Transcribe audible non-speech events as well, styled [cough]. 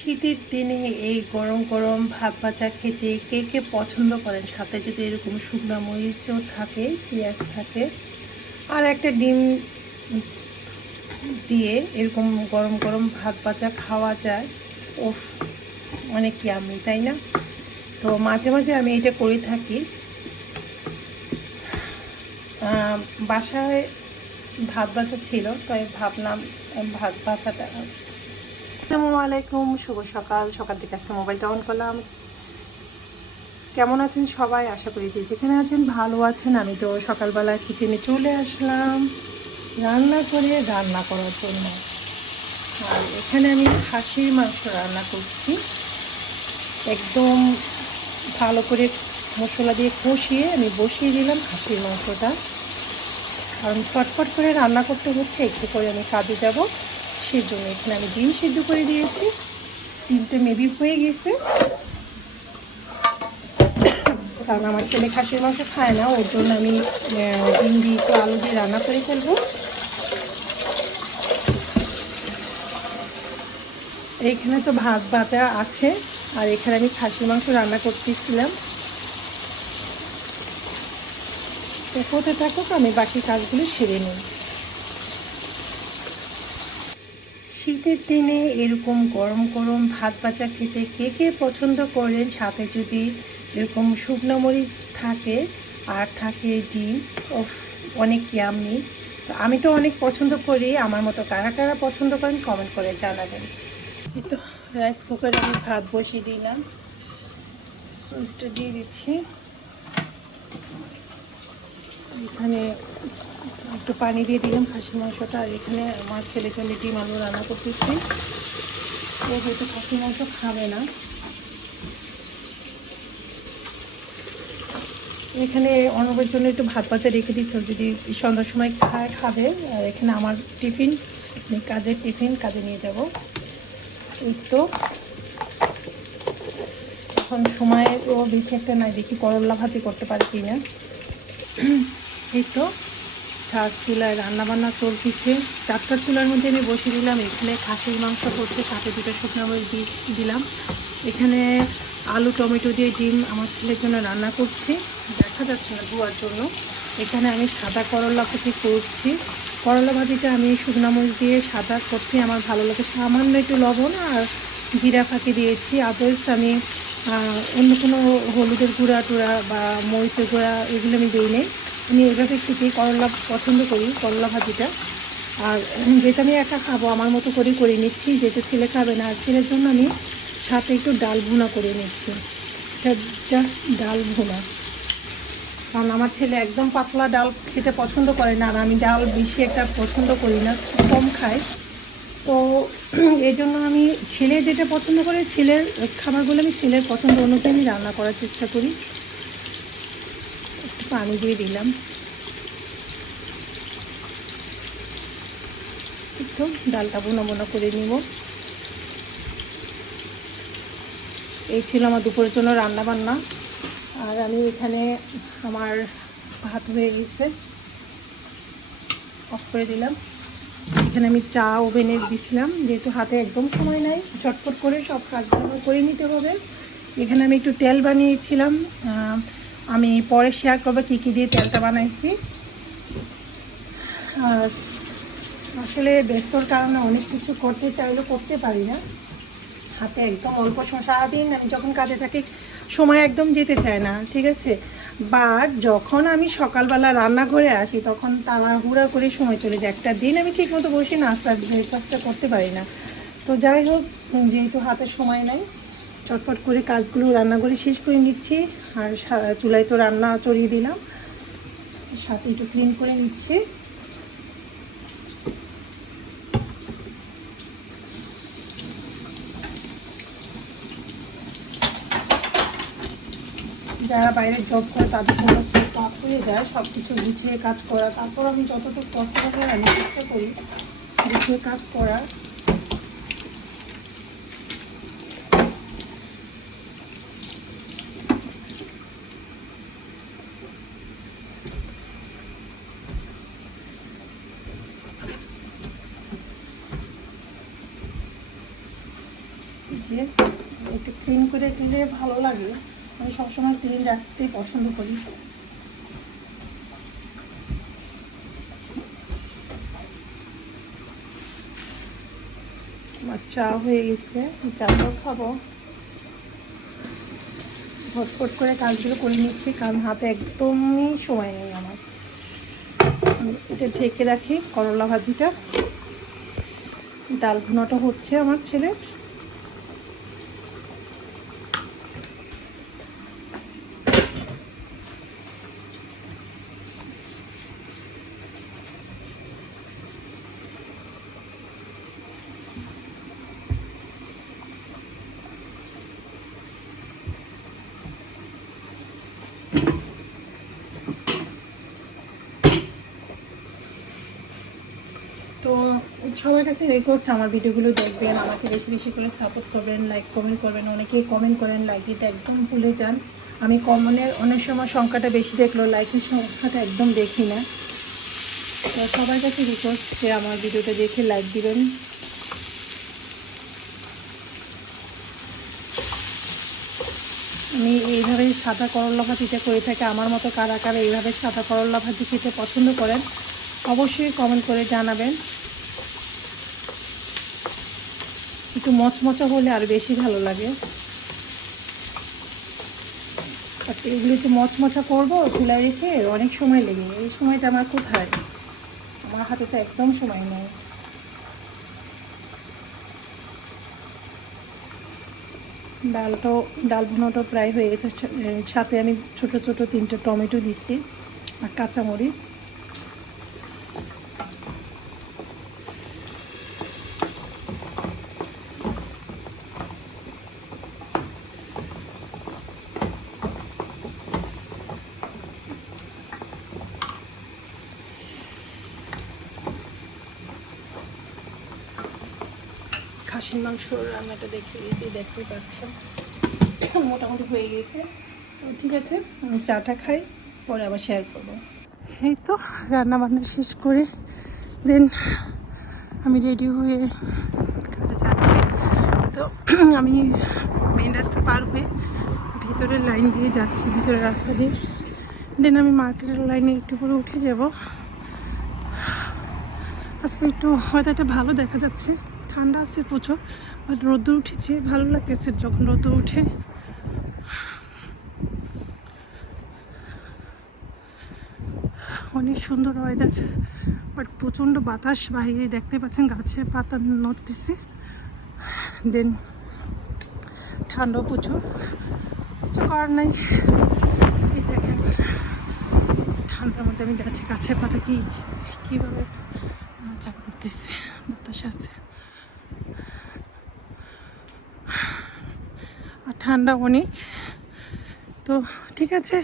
শীতের দিনে এই গরম গরম ভাত ভাজা খেতে কে কে পছন্দ করেন? সাথে যদি এরকম শুকনো মরিচও থাকে, পেঁয়াজ থাকে, আর একটা ডিম দিয়ে এরকম গরম গরম ভাত ভাজা খাওয়া যায় ও অনেক কি আমি তাই না? তো মাঝে মাঝে আমি এটা করে থাকি। বাসায় ভাত বাচ্চা ছিল, তাই ভাবলাম ভাত বাচ্চাটা আসসালামু আলাইকুম শুভ সকাল। সকাল থেকে আজকে মোবাইলটা অন করলাম। কেমন আছেন সবাই? আশা করি যে যেখানে আছেন ভালো আছেন। আমি তো সকালবেলা কিচেনে চলে আসলাম। রান্না করে, রান্না করার জন্য। আর এখানে আমি খাসির মাংস রান্না করছি। একদম ভালো করে মশলা দিয়ে কষিয়ে আমি বসিয়ে দিলাম খাসির মাংসটা। কারণ চটপট করে রান্না করতে হচ্ছে, একটু করে আমি কাজে যাব। সেই জন্য এখানে আমি ডিম সিদ্ধ করে দিয়েছি। ডিমটা মেবি হয়ে গেছে। কারণ আমার ছেলে খাসির মাংস খায় না, ওর জন্য আমি ডিম দিয়ে একটু আলু দিয়ে রান্না করে ফেলব। এইখানে তো ভাত বাটা আছে, আর এখানে আমি খাসির মাংস রান্না করতেছিলাম। তো থাকুক, আমি বাকি কাজগুলো সেরে নিই। শীতের দিনে এরকম গরম গরম ভাত ভাজা খেতে কে কে পছন্দ করেন? সাথে যদি এরকম শুকনো মরিচ থাকে আর থাকে ডিম অনেক ইয়ামি তো আমি তো অনেক পছন্দ করি। আমার মতো কারা কারা পছন্দ করেন কমেন্ট করে জানাবেন। এই তো রাইস কুকারে আমি ভাত বসিয়ে দিলাম। সুইচটা দিয়ে দিচ্ছি। এখানে একটু পানি দিয়ে দিলাম খাসি মাংসটা। আর এখানে আমার ছেলে জন্য ডিম আলু রান্না করতেছি। ও হয়তো খাসি মাংস খাবে না। এখানে অনবের জন্য একটু ভাত ভাজা রেখে দিচ্ছি যদি সন্ধ্যার সময় খায়, খাবে। আর এখানে আমার টিফিন কাজের টিফিন, কাজে নিয়ে যাব। এই তো। এখন সময় ও বেশি একটা নাই, দেখি করলা ভাজি করতে পারি কি না এই তো। চার চুলায় রান্না বান্না চলতেছে। চারটা চুলার মধ্যে আমি বসিয়ে দিলাম। এখানে খাসির মাংস করছে সাথে দুটো শুকনো মরিচ দিলাম। এখানে আলু, টমেটো দিয়ে ডিম আমার ছেলের জন্য রান্না করছি। দেখা যাচ্ছে না ধোয়ার জন্য। এখানে আমি সাদা করলা ভাজি করছি। করলা ভাজিটা আমি শুকনো মরিচ দিয়ে সাদা করতে আমার ভালো লাগে সামান্য একটু লবণ আর জিরা ফাঁকি দিয়েছি। আদার্স আমি অন্য কোনো হলুদের গুঁড়া টুড়া বা মরিচের গুঁড়া এগুলো আমি দিই নেই আমি এভাবে একটু করলা পছন্দ করি, করলা ভাজিটা। আর যেটা আমি একা খাব, আমার মতো করে করে নিচ্ছি যেটা ছেলে খাবে না। আর ছেলের জন্য আমি সাথে একটু ডাল ভুনা করে নিচ্ছি। এটা জাস্ট ডাল ভুনা। কারণ আমার ছেলে একদম পাতলা ডাল খেতে পছন্দ করে না, আর আমি ডাল বেশি একটা পছন্দ করি না কম খাই। তো [clears throat] এই জন্য আমি ছেলে যেটা পছন্দ করে, ছেলের খাবারগুলো আমি ছেলের পছন্দ অনুযায়ী আমি রান্না করার চেষ্টা করি। পানি দিয়ে দিলাম। একটু ডালটা বোনা বোনা করে নিব। এই ছিল আমার দুপুরের জন্য রান্না বান্না আর আমি এখানে আমার ভাত হয়ে গেছে। অফ করে দিলাম। এখানে আমি চা ওভেনে দিছিলাম। যেহেতু হাতে একদম সময় নাই, ঝটপট করে সব কাজগুলো করে নিতে হবে। এখানে আমি একটু তেল বানিয়েছিলাম। আমি পরে শেয়ার করব কী কী দিয়ে তেলটা বানাইছি। আর আসলে ব্যস্তর কারণে অনেক কিছু করতে চাইলেও করতে পারি না। হাতে একদম অল্প সময়, সারাদিন আমি যখন কাজে থাকি, সময় একদম যেতে চায় না, ঠিক আছে? বাট যখন আমি সকালবেলা রান্নাঘরে আসি, তখন তাড়াহুড়া করে সময় চলে যায়। একটা দিন আমি ঠিকমতো বসে নাস্তা ব্রেকফাস্টটা করতে পারি না। তো যাই হোক, যেহেতু হাতে সময় নাই চটপট করে কাজগুলো রান্না করে শেষ করে নিচ্ছি। আর চুলায় তো রান্না চড়িয়ে দিলাম। সাথে একটু ক্লিন করে নিচ্ছি। যারা বাইরে জব করে তাদের জন্য টাফ হয়ে যায় সব কিছু গুছিয়ে কাজ করা। তারপর আমি যতটুকু কষ্ট করে আমি চেষ্টা করি গুছিয়ে কাজ করা। দিয়ে একটু ক্লিন করে দিলে ভালো লাগে। আমি সবসময় ক্লিন রাখতে পছন্দ করি। আমার চা হয়ে গেছে চাটাও খাব। ঝটফট করে কাজগুলো করে নিচ্ছি, কারণ হাতে একদমই সময় নেই আমার। এটা ঢেকে রাখি করলা ভাজিটা। ডাল ভুনাটা হচ্ছে আমার ছেলের। তো সবার কাছে রিকোয়েস্ট আমার ভিডিওগুলো দেখবেন, আমাকে বেশি বেশি করে সাপোর্ট করবেন লাইক কমেন্ট করবেন, অনেকেই কমেন্ট করেন লাইক দিতে একদম ভুলে যান। আমি কমনের অনেক সময় সংখ্যাটা বেশি দেখল লাইকের সংখ্যাটা একদম দেখি না। তো সবার কাছে রিকোয়েস্ট যে আমার ভিডিওটা দেখে লাইক দিবেন। আমি এইভাবে সাদা করলা ভাজিটা করে থাকি, আমার মতো কারা কারা এইভাবে সাদা করলা ভাজি খেতে পছন্দ করেন, অবশ্যই কমেন্ট করে জানাবেন। একটু মচমচা হলে আর বেশি ভালো লাগে। আর এগুলো একটু মচমচা করব চুলায় রেখে অনেক সময় লেগে এই সময়টা আমার কোথায় আমার হাতে তো একদম সময় নেই। ডালটাও, ডাল ভুনাটাও প্রায় হয়ে গেছে। সাথে আমি ছোট ছোট তিনটে টমেটো দিচ্ছি আর কাঁচামরিচ। খাসির মাংস রান্নাটা দেখে যে দেখতে পাচ্ছেন। মোটামুটি হয়ে গেছে। তো ঠিক আছে, আমি চাটা খাই, পরে আবার শেয়ার করব। এই তো, রান্না বান্না শেষ করে দেন আমি রেডি হয়ে কাজে যাচ্ছি। তো আমি মেন রাস্তা পার হয়ে ভিতরের লাইন দিয়ে যাচ্ছি ভিতরের রাস্তা দিয়ে। দেন আমি মার্কেটের লাইনে একটু করে উঠে যাব। আজকে একটু হয়তো একটা ভালো দেখা যাচ্ছে। ঠান্ডা আছে প্রচুর বাট রোদ্দুর উঠেছে, ভালো লাগতেছে যখন রোদ্দুর উঠে। অনেক সুন্দর ওয়েদার বাট প্রচণ্ড বাতাস, বাইরে দেখতে পাচ্ছেন গাছের পাতা নড়তেছে। দেন ঠান্ডাও প্রচুর, কিছু করার নাই। এই দেখেন, ঠান্ডার মধ্যে আমি যাচ্ছি গাছের পাতা কি, কীভাবে চা করতেছে, বাতাস আছে। ঠান্ডা অনেক তো ঠিক আছে